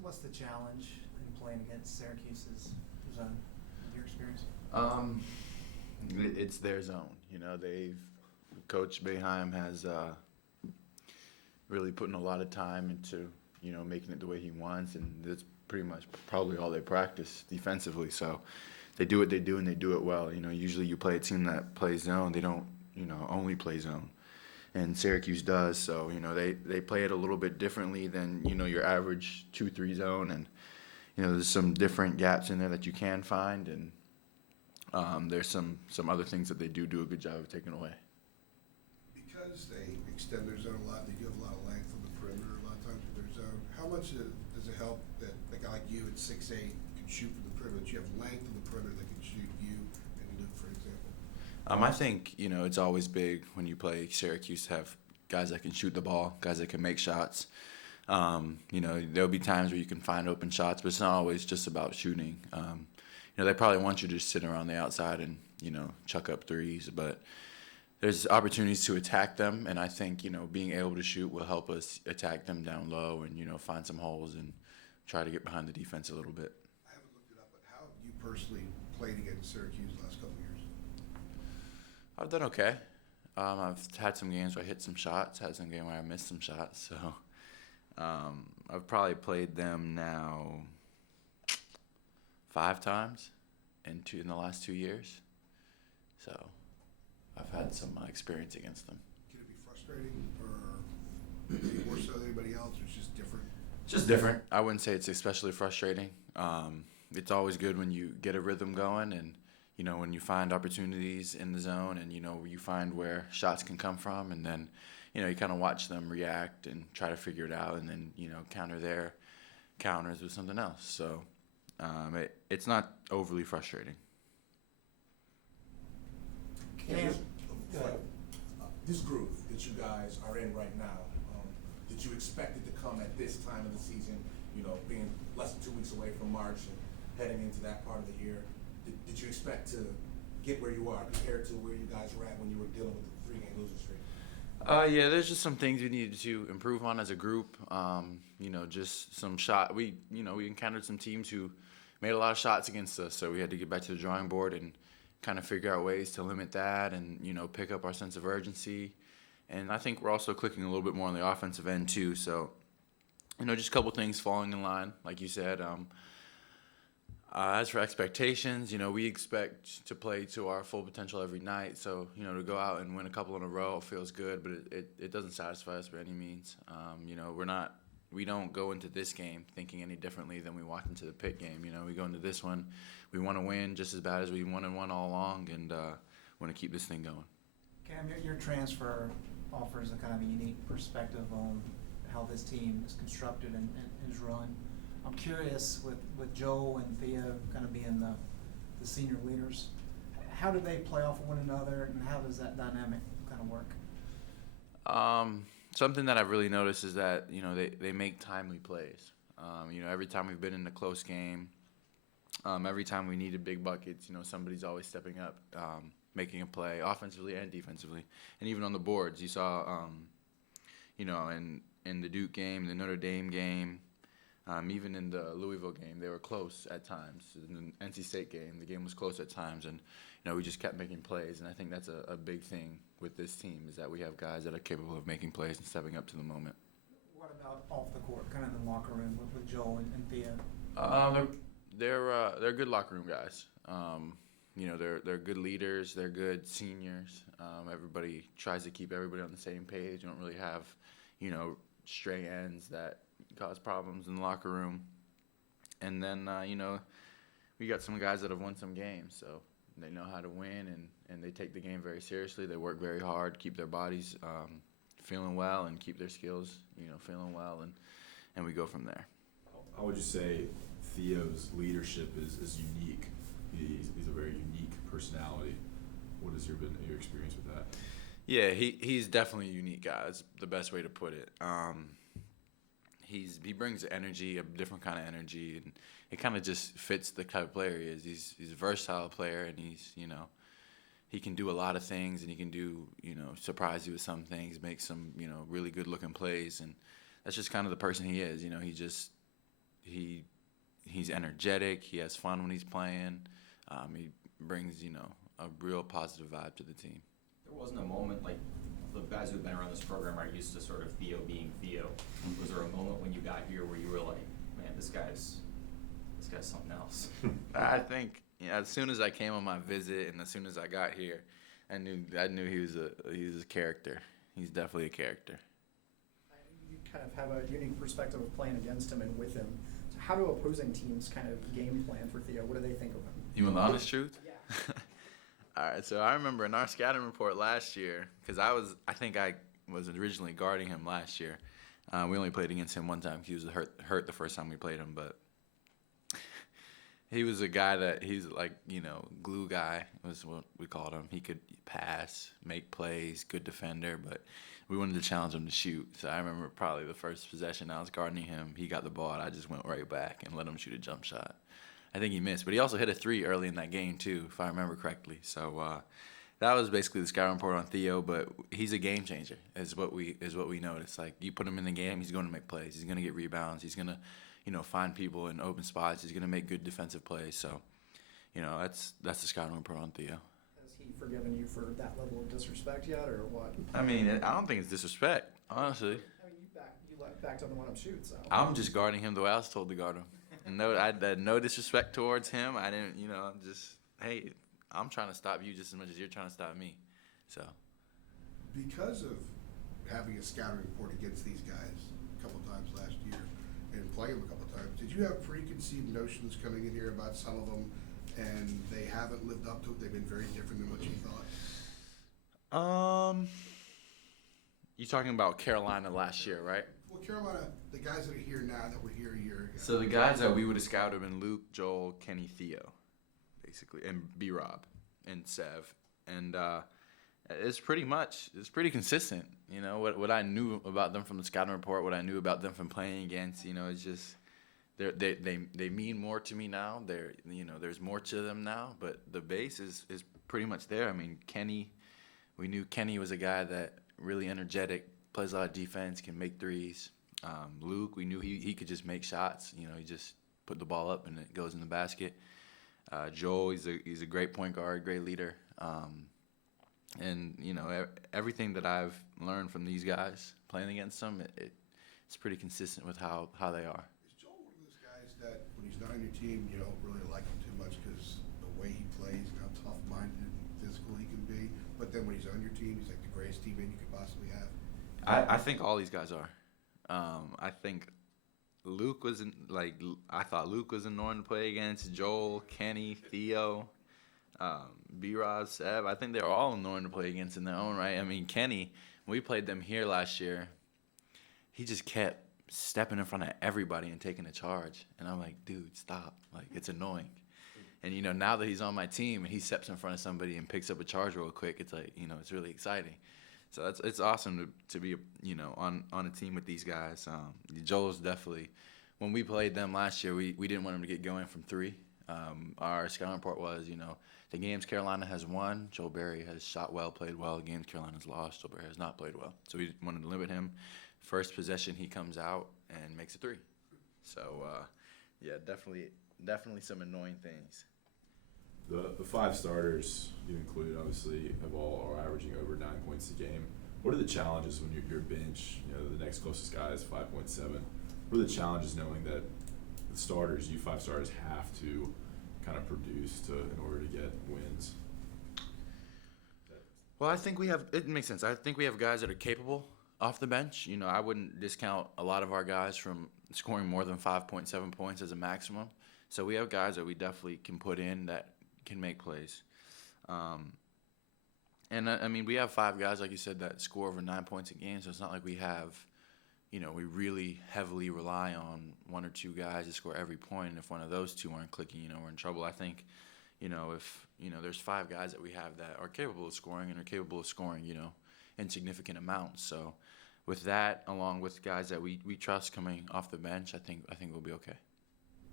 what's the challenge in playing against Syracuse's zone, in your experience? It's their zone. Coach Boeheim has really putting a lot of time into making it the way he wants, and that's pretty much probably all they practice defensively. So they do what they do, and they do it well. Usually you play a team that plays zone, they don't only play zone, and Syracuse does. So they play it a little bit differently than your average 2-3 zone, and there's some different gaps in there that you can find, and there's some other things that they do a good job of taking away. Because they extend their zone a lot, they do have a lot of length on the perimeter a lot of times with their zone. How much does it help that a guy like you at 6'8" can shoot from the perimeter, that you have length on the perimeter that can shoot you and Luke, for example? I think it's always big when you play Syracuse to have guys that can shoot the ball, guys that can make shots. There'll be times where you can find open shots, but it's not always just about shooting. They probably want you to just sit around the outside and chuck up threes, but there's opportunities to attack them, and I think being able to shoot will help us attack them down low and find some holes and try to get behind the defense a little bit. I haven't looked it up, but how have you personally played against Syracuse the last couple of years? I've done okay. I've had some games where I hit some shots, had some games where I missed some shots. So I've probably played them now 5 times in the last 2 years. So I've had some experience against them. Can it be frustrating, or maybe more so than anybody else, or it's just different? Just different. I wouldn't say it's especially frustrating. It's always good when you get a rhythm going, and when you find opportunities in the zone, and you find where shots can come from, and then you kind of watch them react and try to figure it out, and then counter their counters with something else. So it's not overly frustrating. This group that you guys are in right now, did you expect it to come at this time of the season, being less than 2 weeks away from March and heading into that part of the year? Did you expect to get where you are compared to where you guys were at when you were dealing with the 3-game losing streak? Yeah, there's just some things we needed to improve on as a group. Just some shot. We encountered some teams who made a lot of shots against us, so we had to get back to the drawing board and kind of figure out ways to limit that and pick up our sense of urgency. And I think we're also clicking a little bit more on the offensive end too. So just a couple things falling in line, like you said. As for expectations, we expect to play to our full potential every night. So, to go out and win a couple in a row feels good, but it doesn't satisfy us by any means. We don't go into this game thinking any differently than we walked into the Pitt game. We go into this one, we want to win just as bad as we won all along, and want to keep this thing going. Cam, your transfer offers a kind of a unique perspective on how this team is constructed and is run. I'm curious, with Joe and Theo kind of being the senior leaders, how do they play off of one another, and how does that dynamic kind of work? Something that I've really noticed is that they make timely plays. Every time we've been in a close game, every time we needed big buckets, somebody's always stepping up, making a play offensively and defensively, and even on the boards. You saw, in the Duke game, the Notre Dame game. Even in the Louisville game, they were close at times. In the NC State game, the game was close at times, and we just kept making plays. And I think that's a big thing with this team, is that we have guys that are capable of making plays and stepping up to the moment. What about off the court, kind of in the locker room with Joel and Theo? They're good locker room guys. They're good leaders. They're good seniors. Everybody tries to keep everybody on the same page. You don't really have stray ends that cause problems in the locker room. And then, we got some guys that have won some games, so they know how to win, and they take the game very seriously. They work very hard, keep their bodies feeling well, and keep their skills, feeling well, and we go from there. How would you say Theo's leadership is unique? He's a very unique personality. What has been your experience with that? Yeah, he's definitely a unique guy. That's the best way to put it. He brings energy, a different kind of energy, and it kind of just fits the type of player he is. He's a versatile player, and he can do a lot of things, and he can do surprise you with some things, make some really good looking plays, and that's just kind of the person he is. he's energetic. He has fun when he's playing. He brings, a real positive vibe to the team. There wasn't a moment, like the guys who've been around this program are used to sort of Theo being Theo. Was there a moment when you got here where you were like, man, this guy's something else? I think as soon as I came on my visit and as soon as I got here, I knew he was a character. He's definitely a character. You kind of have a unique perspective of playing against him and with him. So how do opposing teams kind of game plan for Theo? What do they think of him? You want the honest truth? Yeah. All right, so I remember in our scouting report last year, because I think I was originally guarding him last year. We only played against him one time. He was hurt the first time we played him, but he was a guy that he's like, glue guy was what we called him. He could pass, make plays, good defender, but we wanted to challenge him to shoot. So I remember probably the first possession I was guarding him, he got the ball, and I just went right back and let him shoot a jump shot. I think he missed, but he also hit a 3 early in that game too, if I remember correctly. So that was basically the scouting report on Theo. But he's a game changer, is what we noticed. Like you put him in the game, he's going to make plays. He's going to get rebounds. He's going to, find people in open spots. He's going to make good defensive plays. So, that's the scouting report on Theo. Has he forgiven you for that level of disrespect yet, or what? I mean, I don't think it's disrespect, honestly. I mean, you backed up and let him shoot, so. I'm just guarding him the way I was told to guard him. No, I had no disrespect towards him. I didn't, hey, I'm trying to stop you just as much as you're trying to stop me. So. Because of having a scouting report against these guys a couple times last year and playing them a couple times, did you have preconceived notions coming in here about some of them, and they haven't lived up to it? They've been very different than what you thought? You talking about Carolina last year, right? Well, Carolina, the guys that are here now that were here a year ago. So the guys that we would have scouted have been Luke, Joel, Kenny, Theo, basically, and B-Rob and Sev. And it's pretty consistent. What I knew about them from the scouting report, what I knew about them from playing against, it's just they mean more to me now. There's more to them now, but the base is pretty much there. I mean, Kenny, we knew Kenny was a guy that really energetic, plays a lot of defense, can make threes. Luke, we knew he could just make shots. He just put the ball up and it goes in the basket. Joel, he's a great point guard, great leader. And everything that I've learned from these guys playing against them, it's pretty consistent with how they are. Is Joel one of those guys that when he's not on your team, you don't really like him too much because the way he plays and how tough-minded and physical he can be? But then when he's on your team, he's like the greatest teammate you could possibly have. I think all these guys are. I think Luke I thought Luke was annoying to play against. Joel, Kenny, Theo, B-Rob, Sev. I think they're all annoying to play against in their own right. I mean, Kenny, when we played them here last year, he just kept stepping in front of everybody and taking a charge. And I'm like, dude, stop. Like, it's annoying. And, now that he's on my team and he steps in front of somebody and picks up a charge real quick, it's like, it's really exciting. So it's awesome to be, on a team with these guys. Joel's definitely, when we played them last year, we didn't want him to get going from 3. Our scouting report was, the games Carolina has won, Joel Berry has shot well, played well. The games Carolina's lost, Joel Berry has not played well. So we wanted to limit him. First possession, he comes out and makes a 3. So, yeah, definitely some annoying things. The 5 starters you included obviously are averaging over 9 points a game. What are the challenges when you're bench? The next closest guy is 5.7. What are the challenges knowing that the starters, you 5 starters, have to kind of produce in order to get wins? Well, I think it makes sense. I think we have guys that are capable off the bench. I wouldn't discount a lot of our guys from scoring more than 5.7 points as a maximum. So we have guys that we definitely can put in that can make plays. And I mean, we have 5 guys, like you said, that score over 9 points a game. So it's not like we have, we really heavily rely on 1 or 2 guys to score every point. And if one of those 2 aren't clicking, we're in trouble. I think, if, there's 5 guys that we have that are capable of scoring and are capable of scoring, in significant amounts. So with that, along with guys that we trust coming off the bench, I think we'll be okay.